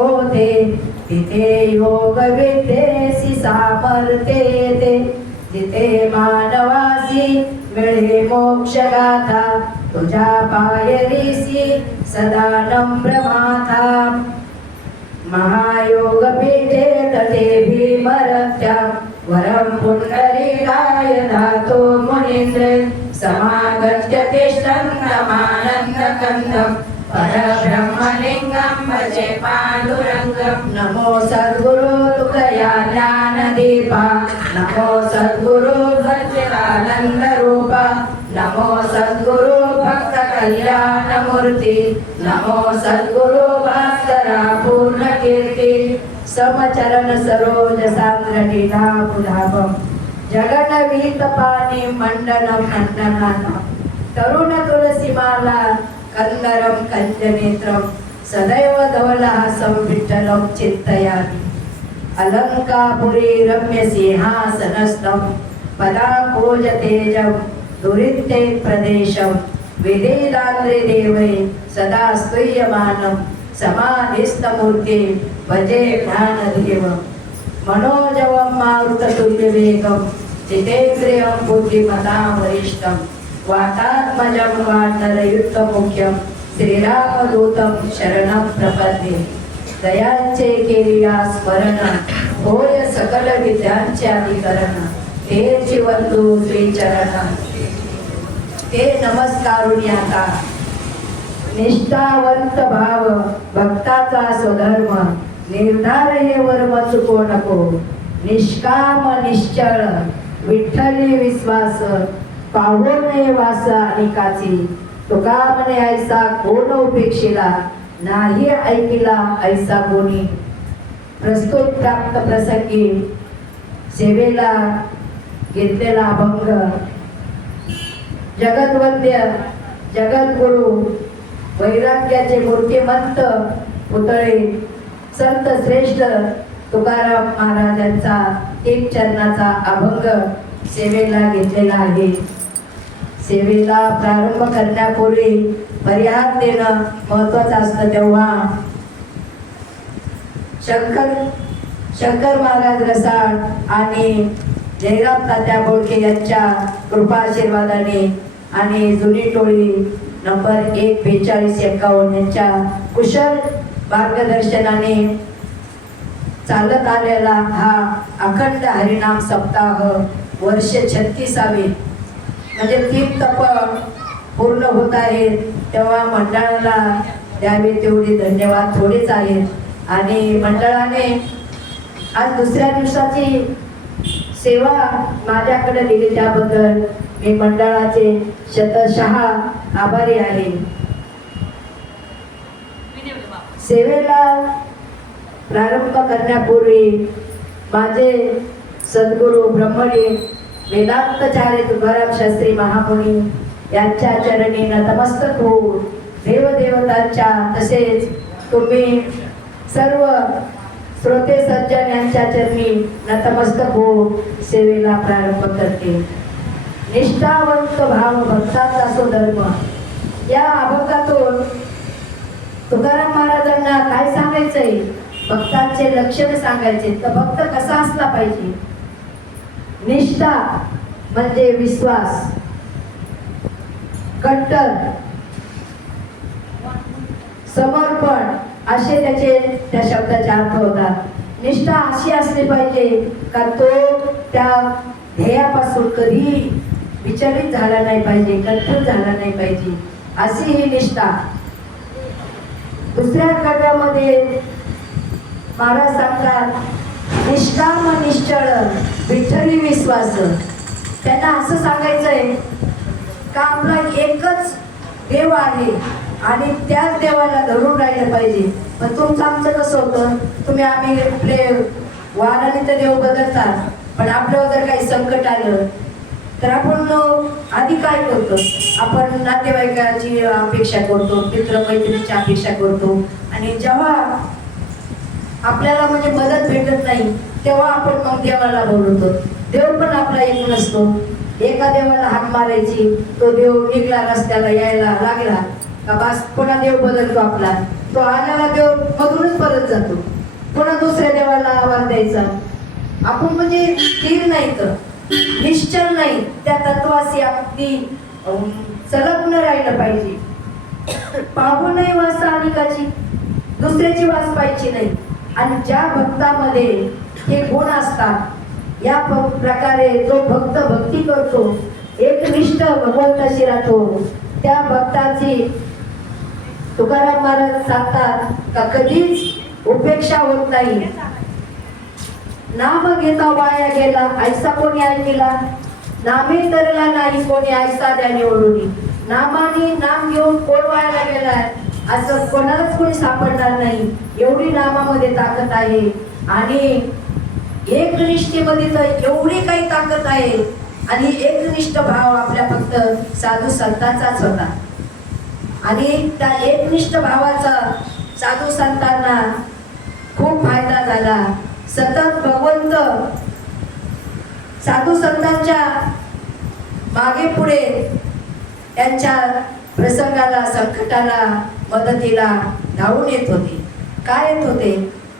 होते, तिथे योग विद्येसी सामर्थ्य येते. जिथे मानवासी मिळे मोक्ष गाथा, तुझ्या पायरीसी सदा नम्र माथा. महायोग पीठे तटे भीमरथ्या, वरं पुंडरीकाय धातो मुनीन्द्रे. समागत्य तिष्ठन्तमानन्दकन्दं, परब्रह्मलिङ्गं भजे पाण्डुरङ्गं. नमो सद्गुरु तुकया ज्ञानदीपा, नमो सद्गुरु सच्चिदानन्दरूपा, नमो सद्गुरु भक्त कल्याणमूर्ती, नमो सद्गुरु भास्करा पूर्णकीर्ती. समचरण सरोज सांद्रटिलापुधापम, जगन्वीत पाणी मंडनं नन्दनानं. तरुण तुलसीमाला कंदरं कंजनेत्रं, सदैव धवलहासं विठ्ठलं चिन्तयामि. अलङ्कापुरी रम्य सिंहासनस्थं, पदाम्बोज तेजं दुरिते प्रदेशं. विधिदान्द्रे देवै सदा स्तूयमानं, समाधिस्थमूर्ते भजे ज्ञानदेव. मनोजवं मारुततुल्यवेगं, जितेन्द्रियं बुद्धिमतां वरिष्ठं. वातात्मजं वानरयुक्तमुख्यं, श्रीरामदूतं शरणं प्रपद्ये. दयांचे केलिया स्मरण, होय सकल विद्यांचे अधिकरण. तेची वंदू श्रीचरण, ते नमस्कारुण्याता. निष्ठावंत भाव भक्ताचा स्वधर्म, निर्धार हे वर्म चुको नको. निष्काम निश्चळ विठ्ठली विश्वास, पाहू नये वास अनेकाची. तुका म्हणे ऐसा कोण उपेक्षिला, नाही ऐकिला ऐसा कोणी. प्रस्तुत प्राप्त प्रसंगी सेवेला घेतलेला अभंग. जगद्वंद्य जगद्गुरु वैराग्याचे मूर्तिमंत पुतळे संत श्रेष्ठ तुकाराम महाराजांचा एक चरणाचा अभंग सेवेला घेतलेला आहे. सेवेला प्रारंभ करण्यापूर्वी परिहार देणं महत्वाचं असतं. तेव्हा शंकर महाराज रसाळ आणि जयराम तात्या बोळके यांच्या कृपाआशीर्वादाने आणि जुनी टोळी नंबर 1 42 51 यांच्या कुशल मार्गदर्शनाने चालत आलेला हा अखंड हरिनाम सप्ताह वर्ष 36वे म्हणजे 3 तप पूर्ण होत आहेत. तेव्हा मंडळाला द्यावे तेवढे धन्यवाद थोडेच आहेत. आणि मंडळाने आज दुसऱ्या दिवसाची सेवा माझ्याकडे दिली त्याबद्दल मी मंडळाचे शतशः आभारी आहे. सेवेला प्रारंभ करण्यापूर्वी माझे सद्गुरु ब्रह्मलीन वेदांतचार्य तुकाराम शास्त्री महामुनी यांच्या चरणी नतमस्तक होऊन देवदेवतांच्या तसेच तुम्ही सर्व श्रोते सज्जन यांच्या चरणी नतमस्तक होऊन सेवेला प्रारंभ करते. निष्ठावंत भाव भक्ताचा स्वधर्म या अभंगातून तुकाराम महाराजांना काय सांगायचंय, भक्तांचे लक्षण सांगायचे. तर भक्त कसा असला पाहिजे. निष्ठा म्हणजे विश्वास, कट्टर, समर्पण असे त्या शब्दाचे अर्थ होतात. निष्ठा अशी असली पाहिजे का तो त्या ध्येयापासून कधी विचलित झाला नाही पाहिजे, कट्टर झाला नाही पाहिजे, अशी ही निष्ठा. दुसऱ्या काव्यामध्ये महाराज सांगतात निष्काम निश्चळ विठ्ठली विश्वास. त्यांना असं सांगायचंय का आपला एकच देव आहे आणि त्याच देवाला धरून राहिलं पाहिजे. पण तुमचं आमचं कसं होतं, आम्ही आपले वाराने तर देव बदलतात, पण आपल्यावर जर काही संकट आलं तर आपण आधी काय करतो, आपण नातेवाईकाची अपेक्षा करतो, मित्रमैत्रिणीची अपेक्षा करतो. आणि जेव्हा आपल्याला म्हणजे मदत भेटत नाही तेव्हा आपण मग देवाला बोलवतो. देव पण आपला एक नसतो. एका देवाला हाक मारायची, तो देव निघला रस्त्याला यायला लागला का बस पुन्हा देव बदलतो आपला. तो तो आलेला देव मधूनच परत जातो, पुन्हा दुसऱ्या देवाला आवाज द्यायचा. आपण म्हणजे स्थिर नाही, तर निश्चल नाही, त्या तत्वाशी आपली संलग्न राहिलं पाहिजे. पाहू नाही वास अनेकाची, दुसऱ्याची वास पाहिजे नाही. आणि ज्या भक्तामध्ये हे गुण असतात, या प्रकारे जो भक्त भक्ती करतो, एकनिष्ठ भगवंताशी राहतो, त्या भक्ताची तुकाराम महाराज सांगतात का कधीच उपेक्षा होत नाही. नाम घेता वाया गेला, ऐसा कोणी ऐकला, नामे तरला नाही कोणी ऐसा त्याने ओढुनी. नामाने नाम घेऊन कोण वायाला गेलाय असं कोणालाच कोणी सापडणार नाही. एवढी नामामध्ये ताकद आहे. आणि एकनिष्ठेमध्ये तर एवढी काही ताकद आहे. आणि एकनिष्ठ भाव आपल्या फक्त साधू संतांचाच होता. आणि त्या एकनिष्ठ भावाचा साधू संतांना खूप फायदा झाला. सतत भगवंत साधू संतांच्या मागे पुढे त्यांच्या प्रसंगाला, संकटाला, मदतीला धावून येत होते. काय येत होते?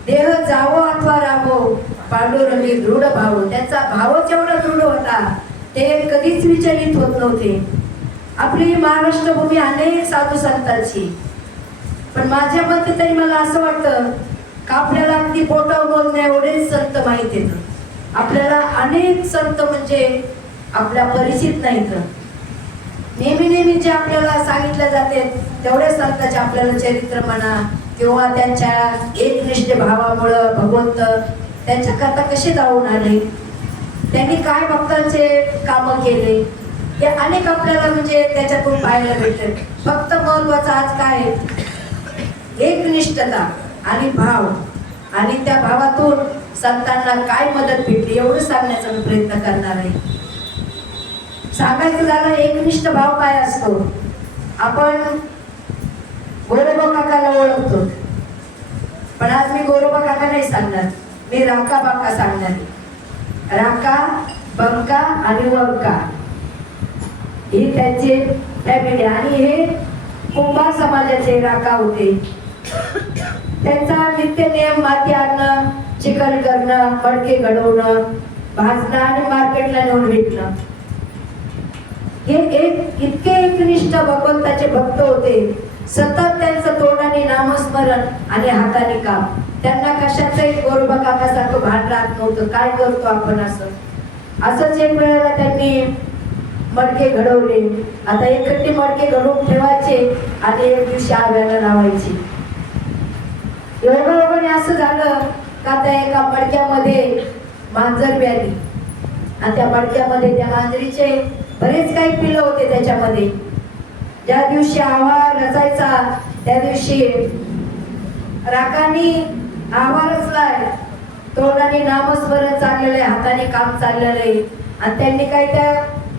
देह जावो अथवा राहो, पांडुरंगी दृढ भाव. त्यांचा भावच एवढा दृढ होता, ते कधीच विचलित होत नव्हते. आपली महाराष्ट्र भूमी अनेक साधू संतांची, पण माझ्या मते तरी मला असं वाटतं का आपल्याला अगदी पोटावर मोजण्या एवढेच संत माहित आहेत. आपल्याला अनेक संत म्हणजे आपल्या परिचित नाहीत. नेहमी जे आपल्याला सांगितले जाते तेवढ्या संतांचे आपल्याला चरित्र म्हणा किंवा त्यांच्या एकनिष्ठ भावामुळं भगवंत त्यांच्या करता कसे धावून आले, त्यांनी काय भक्तांचे कामं केले, हे अनेक आपल्याला म्हणजे त्याच्यातून पाहायला भेटते. फक्त महत्वाचं आज काय, एकनिष्ठता आणि भाव, आणि त्या भावातून संतांना काय मदत भेटली एवढं सांगण्याचा मी प्रयत्न करणार आहे. सांगायचं झालं एकनिष्ठ भाव काय असतो. आपण गोरोबा काकाला ओळखतो, पण आज मी गोरोबा काका नाही सांगणार, मी राका बाका सांगणार. राका, बंका आणि वंका ही त्यांची फॅमिली. आणि हे कुंभार समाजाचे राका होते. त्यांचा नित्य नियम माती आणणं, चिकन करणं, मडके घडवणं, भाजणं आणि मार्केटला नेऊन विकणं. हे एक इतके एकनिष्ठ भगवंताचे भक्त होते. सतत त्यांचं तोंडाने नामस्मरण आणि हाताने काम. त्यांना कशाचंही गोरोबा काकासारखं भान राहत नव्हतं. काय करतो आपण असंच एक वेळेला त्यांनी मडके घडवले. आता एकट्टी मडके घडवून ठेवायचे आणि एक दिवशी आव्याला लावायचे. योगायोगाने असं झालं का त्या एका मडक्यामध्ये मांजर आली आणि त्या मडक्यामध्ये त्या मांजरीचे बरेच काही पिलं होते. त्याच्यामध्ये ज्या दिवशी आहार रचायचा त्या दिवशी राकानी आहार रचलाय, तोंडाने नामस्मरण चाललेलं आहे, हाताने काम चाललेलं आहे. आणि त्यांनी काही त्या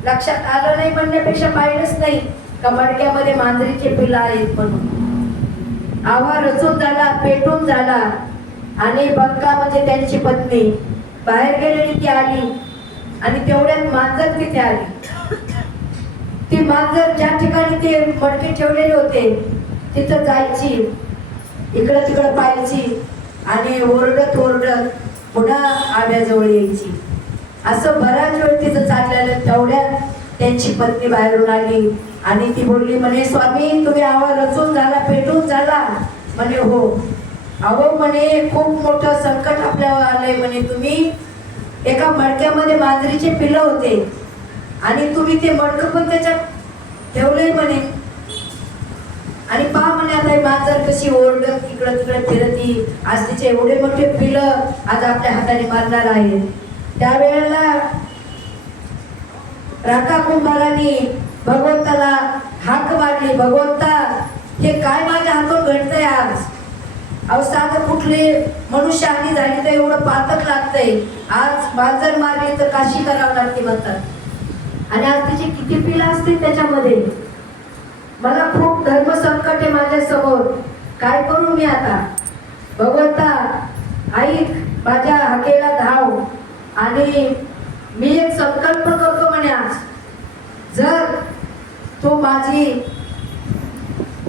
लक्षात आलं नाही म्हणण्यापेक्षा पाहिलंच नाही का मडक्यामध्ये मांजरीचे पिलं आहेत म्हणून. आहार रचून झाला, पेटून झाला. आणि बंका म्हणजे त्यांची पत्नी बाहेर गेलेली ती आली आणि तेवढ्यात मांजर तिथे आली. ती मांजर ज्या ठिकाणी ते मडके ठेवलेले होते तिथं जायची, इकडं तिकडं पाहायची आणि ओरडत ओरडत पुन्हा आव्याजवळ यायची. असं बराच वेळ तिथं चाललेलं. तेवढ्यात त्यांची पत्नी बाहेरून आली आणि ती बोलली म्हणे, स्वामी तुम्ही आवाज रचून झाला, पेटून झाला म्हणे. हो. अहो म्हणे खूप मोठं संकट आपल्यावर आलंय म्हणे. तुम्ही एका मडक्यामध्ये मांजरीचे पिलं होते आणि तुम्ही ते मडकं पण त्याच्यात ठेवलंय म्हणे. आणि पहा म्हणे आता मांजर कशी ओरडत इकडं तिकडे फिरती. आज तिचे एवढे मोठे पिलं आज आपल्या हाताने मारणार आहे. त्यावेळेला राका कुंभाराने भगवंताला हाक मारली, भगवंता हे काय माझ्या हातून घडतंय आज. अहो साधं कुठले मनुष्य हानी झाली तर एवढं पातक लागतंय. आज मांजर मारली तर काशी करावं लागते म्हणतात. आणि आज तिची किती पिलं असतील त्याच्यामध्ये. मला खूप धर्म संकट आहे माझ्या समोर, काय करू मी आता. भगवंता ऐक, माझ्या हाकेला धाव. आणि मी एक संकल्प करतो म्हणे, आज जर तू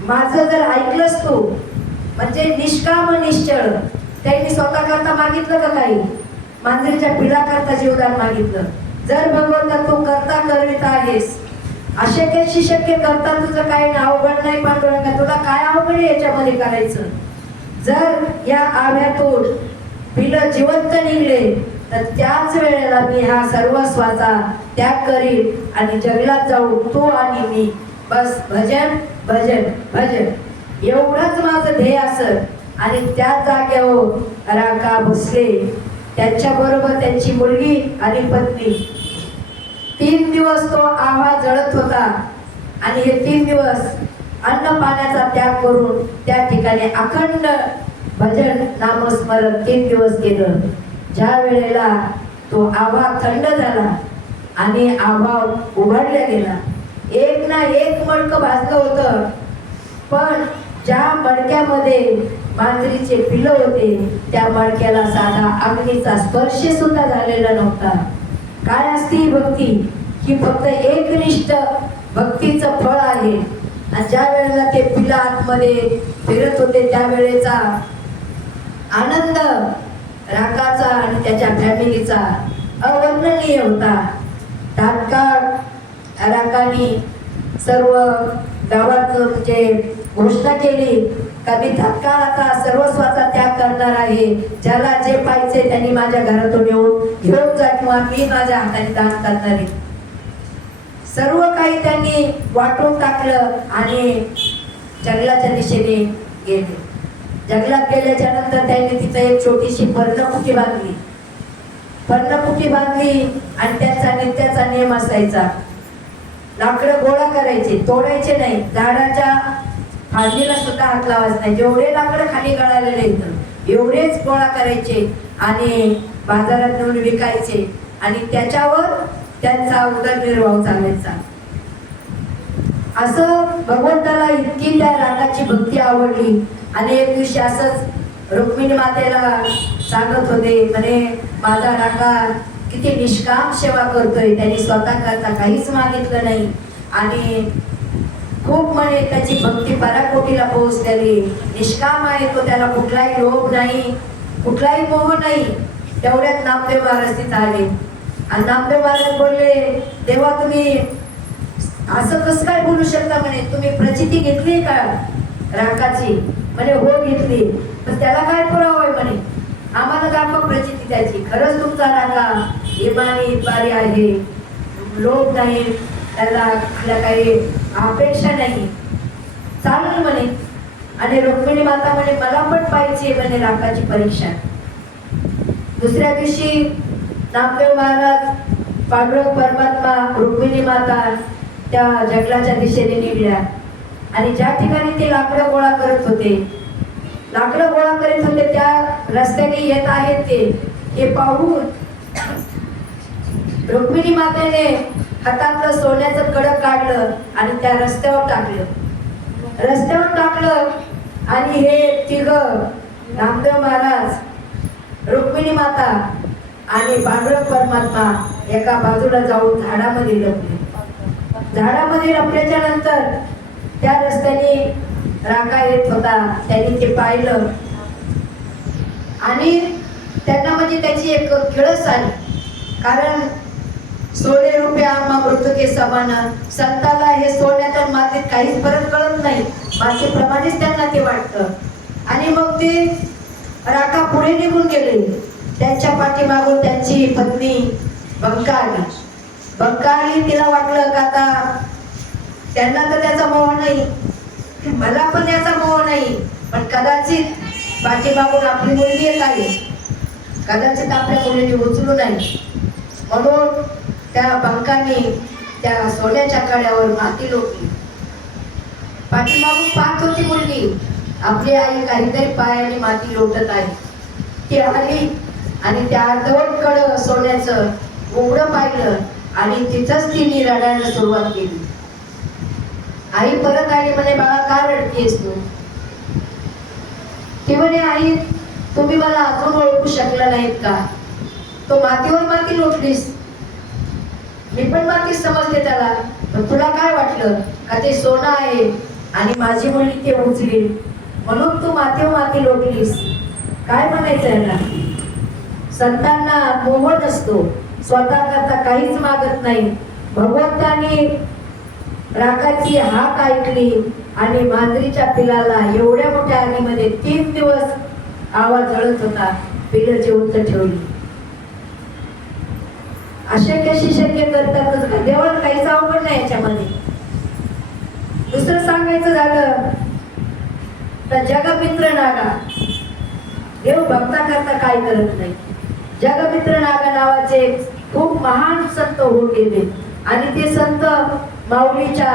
माझं जर ऐकलंस तू म्हणजे निष्काम निश्चळ. त्यांनी स्वतः करता मागितलं का काही? मांजरीच्या पिला करता जीवदान मागितलं. जर भगवंता तू करता करविता आहेस, अशक्याशी शक्य करता तुझं काही अवघड नाही पांडुरंगा, तुला काय अवघड आहे याच्यामध्ये करायचं? जर या आव्यातून पिलं जिवंत निघले तर त्याच वेळेला मी हा सर्वस्वाचा त्याग करीन आणि जंगलात जाऊ तू आणि मी, बस भजन भजन भजन एवढंच माझं ध्येय असत. आणि त्या जागेवर राका भोसले त्यांच्या बरोबर त्यांची मुलगी आणि पत्नी 3 दिवस तो आव्हा जळत होता. आणि हे 3 दिवस अन्न पाण्याचा त्याग करून त्या ठिकाणी अखंड भजन नामस्मरण 3 दिवस केलं. ज्या वेळेला तो आव्हा थंड झाला आणि आव्हा उघडला गेला, एक ना एक मडकं भाजलं होतं, पण ज्या मडक्यामध्ये मांजरीचे पिलं होते त्या मडक्याला साधा अग्नीचा स्पर्श सुद्धा झालेला नव्हता. काय असती ही भक्ती? ही फक्त एकनिष्ठ भक्तीचं फळ आहे. आणि ज्या वेळेला ते पिलं आतमध्ये फिरत होते त्यावेळेचा आनंद राकाचा आणि त्याच्या फॅमिलीचा अवर्णनीय होता. तात्काळ राकानी सर्व गावात म्हणजे घोषणा केली का मी तात्काळ आता सर्वस्वाचा त्याग करणार आहे. ज्याला जे पाहिजे त्यांनी माझ्या घरातून येऊन घेऊन जा किंवा मी माझ्या हाताने दान करणार आहे. सर्व काही त्यांनी वाटून टाकलं आणि जंगलाच्या दिशेने गेले. जंगलात गेल्याच्या नंतर त्यांनी तिथं एक छोटीशी पर्णकुटी बांधली. पर्णकुटी बांधली आणि त्यांचा नित्याचा नियम असायचा, लाकडं गोळा करायचे, तोडायचे नाही. झाडाच्या फांदीला सुद्धा हात लावायचा नाही. जेवढे लाकडं खाली गळालेले एवढेच गोळा करायचे आणि बाजारात नेऊन विकायचे आणि त्याच्यावर त्यांचा उदरनिर्वाह चालायचा. असं भगवंताला इतकी त्या रागाची भक्ती आवडली. आणि एक दिवशी असंच रुक्मिणी मातेला सांगत होते, म्हणे माझा रागा किती निष्काम सेवा करतोय, त्यांनी स्वतः करता काहीच मागितलं नाही आणि खूप म्हणे त्याची भक्ती पराकोटीला पोहोचलेली, निष्काम आहे तो, त्याला कुठलाही लोभ नाही, कुठलाही मोह नाही. तेवढ्यात नामदेव महाराज तिथं आले आणि नामदेव महाराज बोलले, देवा तुम्ही असं कसं काय बोलू शकता? म्हणे तुम्ही प्रचिती घेतली का राकाची? म्हणे हो घेतली. पण त्याला काय पुरावा आहे? म्हणे आम्हाला दाखवा प्रचिती त्याची. खरंच तुमचा राका इमानी इतबारी आहे, लोभ नाही, त्याला काही अपेक्षा नाही, चालेल म्हणे. आणि रुक्मिणी माता म्हणे मला पण पाहिजे म्हणे राकाची परीक्षा. दुसऱ्या दिवशी नामदेव महाराज, पांडुरंग परमात्मा, रुक्मिणी माता त्या जंगलाच्या दिशेने निघल्या आणि ज्या ठिकाणी ते लाकडं गोळा करत होते, लाकडं गोळा करीत होते त्या रस्त्याने येत आहेत ते, हे पाहून रुक्मिणी मातेने हातातलं सोन्याचं कडक काढलं आणि त्या रस्त्यावर टाकलं. रस्त्यावर टाकलं आणि हे तिघं नामदेव महाराज, रुक्मिणी माता आणि पांडुरंग परमात्मा एका बाजूला जाऊन झाडामध्ये लपले. झाडामध्ये लपल्याच्या नंतर त्या रस्त्याने राका येत होता, त्यांनी ते पाहिलं आणि त्यांना म्हणजे त्याची एक किळस आली. कारण सोने रुपया मृतके समान, संताला हे सोन्यात आणि मातीत काहीच फरक कळत नाही, मातीप्रमाणेच त्यांना ते वाटतं. आणि मग ते राका पुढे निघून गेले. त्यांच्या पाठीमागून त्यांची पत्नी बंका आली. बंका आली, तिला वाटलं का आता त्यांना तर त्याचा मोह नाही, मला पण याचा मोह नाही, पण कदाचित पाठीमागून आपली मुलगी येत आहे, कदाचित आपल्या मुलीने उचलू नाही. म्हणून त्या बंकाने त्या सोन्याच्या कड्यावर माती लोटली. पाठीमागून पाहत होती मुलगी, आपली आई काहीतरी पायाने माती लोटत आहे. ती आली आणि त्या अर्धवट कड सोन्याचं उघडं पाहिलं आणि तिथंच तिने रडायला सुरुवात केली. आई परत आली, म्हणे बाळा का रडतेस तू? ती म्हणे आई तुम्ही मला अजून ओळखू शकला नाहीत का? तो मातीवर माती लोटलीस, मी पण माती समजले त्याला, पण तुला काय वाटलं का ते सोनं आहे आणि माझी मुलगी ते उचली? म्हणून तू मातीव माती लोटलीस. काय म्हणायचं यांना? संतांना मोह नसतो, स्वतः करता काहीच मागत नाही. भगवंतानी राखाची हाक ऐकली आणि मांजरीच्या पिलाला एवढ्या मोठ्या आगीमध्ये 3 दिवस आवाज जळत होता, पिलं जिवंत ठेवली. असे कशी शक्य करतात? देवाला काहीच अवघड नाही याच्यामध्ये. दुसरं सांगायचं झालं तर जगमित्र नागा, देव भक्ता करता काय करत नाही. जगमित्र नागा नावाचे खूप महान संत होऊन गेले आणि ते संत माऊलीच्या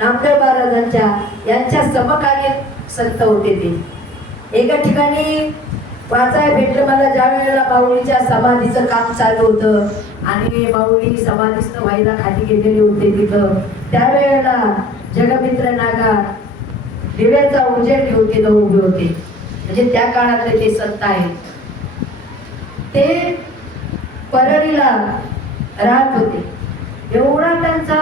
नामदेव महाराजांच्या यांच्या समकालीन संत होते. ते एका ठिकाणी वाचायला भेटलं मला, ज्या वेळेला माऊलीच्या समाधीचं काम चालू होतं आणि माऊली समाधीस्थ व्हायला खाली गेलेले होते तिथं, त्यावेळेला जगमित्र नागा दिव्याचा उजेड घेऊन तिथं उभे होते. म्हणजे त्या काळातले ते संत आहेत. ते परळीला राहत होते. एवढा त्यांचा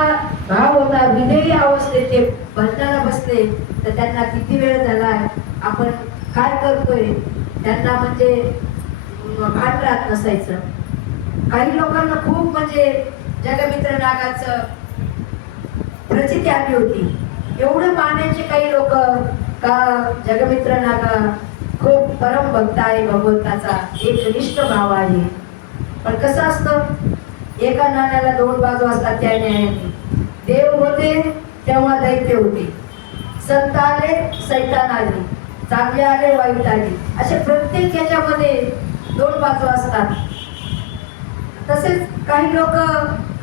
भाव होता, विधेयी अवस्थेत ते बंधारा बसले तर त्यांना किती वेळ झालाय, आपण काय करतोय, त्यांना म्हणजे भान राहत नसायचं. काही लोकांना खूप म्हणजे जगमित्र नागाचं प्रचिती आली होती. एवढं मानायचे काही लोक का जगमित्र नागा खूप परम भक्त आहे, भगवंताचा एक निष्ठ भाव आहे. पण कसं असतं, एका नाण्याला 2 बाजू असतात. त्या न्यायाने देव होते तेव्हा दैत्य होते, संत आले सैतान आले, चांगले आले वाईट आले, असे प्रत्येक याच्यामध्ये 2 बाजू असतात. तसेच काही लोक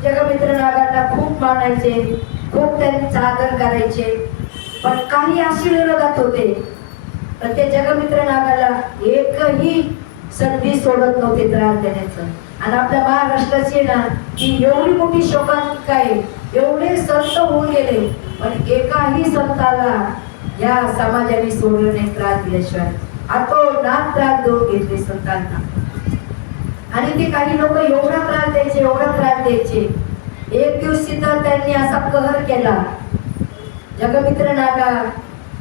जगमित्र नागांना खूप मानायचे, खूप त्यांचा आदर करायचे. पण काही अशी विरोधात होते तर ते जगमित्र नागाला एकही संधी सोडत नव्हते त्रास देण्याचं. आणि आपल्या महाराष्ट्राची ना ही एवढी मोठी शोकांतिका आहे, एवढे संत होऊन गेले पण एकाही संताला या समाजाने सोडलं नाही त्रास दिल्याशिवाय. आतोनात त्रास देऊन घेतले संतांना. आणि ते काही लोक एवढा त्रास द्यायचे, एवढा त्रास द्यायचे. एक दिवशी तर त्यांनी असा कहर केला, जगमित्र नागा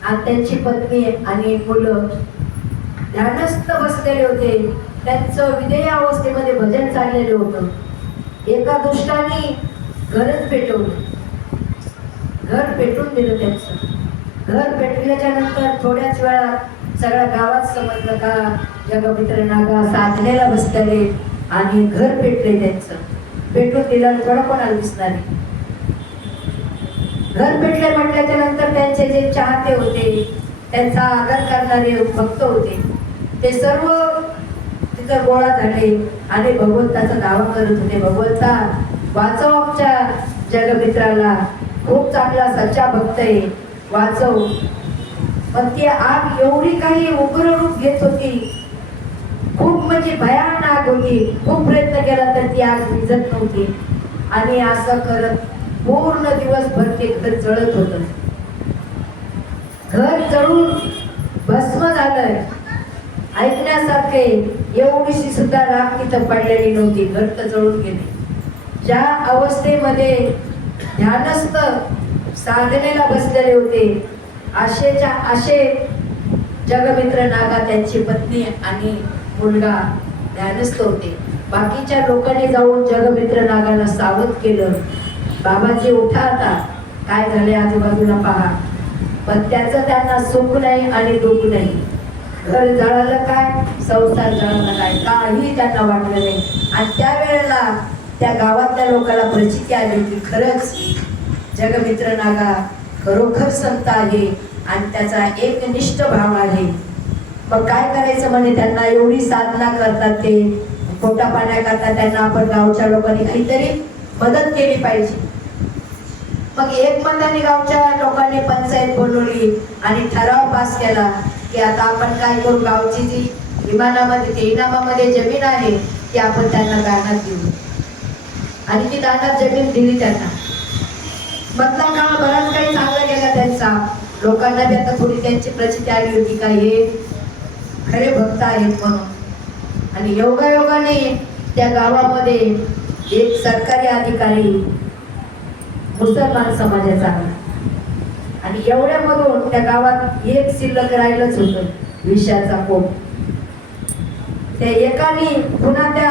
आणि त्यांची पत्नी आणि मुलं ध्यानस्थ बसलेले होते. त्यांचं विधेय अवस्थेमध्ये भजन चाललेलं होतं. एका दुष्टाने घरच पेटवलं, घर पेटून दिलं. त्यांचं घर पेटल्याच्या नंतर थोड्याच वेळात सगळ्या गावात समजलं का जगमित्र नागा साधनेला बसलेले आणि घर पेटले. त्यांचं पेटून दिलं, थोडं कोणाला दिसणार नाही. घर पेटले म्हटल्याच्या नंतर त्यांचे जे चाहते होते, त्यांचा आदर करणारे भक्त होते, ते सर्व तिथं गोळा झाले आणि भगवंताचा दावा करत होते, भगवंता वाचव आमच्या जगमित्राला, खूप चांगला सच्चा भक्त आहे, वाचव. पण ती आग एवढी काही उग्र रूप घेत होती, खूप म्हणजे भयानक आग होती. खूप प्रयत्न केला तर ती आग विझत नव्हती. आणि असं करत पूर्ण दिवसभर ते घर जळत होतं. घर जळून भस्म झालंय ऐकण्यासारखे, एवढीशी सुद्धा राख तिथं पडलेली नव्हती. घर तर जळून गेले. ज्या अवस्थेमध्ये ध्यानस्थ साधनेला बसलेले होते असे जगमित्र नागा, त्यांची पत्नी आणि मुलगा ध्यानस्थ होते. बाकीच्या लोकांनी जाऊन जगमित्र नागाला सावध केलं, बाबाजी उठा आता, काय झाले आजूबाजूला पहा. पण त्याचं त्यांना सुख नाही आणि दुःख नाही. घर जळालं काय, संसार जळाला काय, काही त्यांना वाटलं नाही. आणि त्यावेळेला त्या गावातल्या लोकांना प्रचिती आली की खरंच जगमित्र नागा खरोखर संत आहे आणि त्याचा एक निष्ठ भाव आहे. मग काय करायचं म्हणे, त्यांना एवढी साधना करतात ते, पोटा पाण्याकरता त्यांना आपण गावच्या लोकांनी काहीतरी मदत केली पाहिजे. मग एक मताने गावच्या लोकांनी पंचायत बोलवली आणि ठराव पास केला की आता आपण काय करू, गावची जी इनामामध्ये जमीन आहे ती आपण त्यांना दानात देऊ. आणि ती दानात जमीन दिली त्यांना. मधला काळ बराच काही चांगला गेला त्यांचा. लोकांना बी आता थोडी त्यांची प्रचिती आली होती का हे खरे भक्त आहेत म्हणून. आणि योगायोगाने त्या गावामध्ये एक सरकारी अधिकारी मुसलमान समाजाचा आला आणि एवढ्यामधून त्या गावात एक शिल्लक राहिलंच होतं, विषाचा पोट. त्या एकाने पुन्हा त्या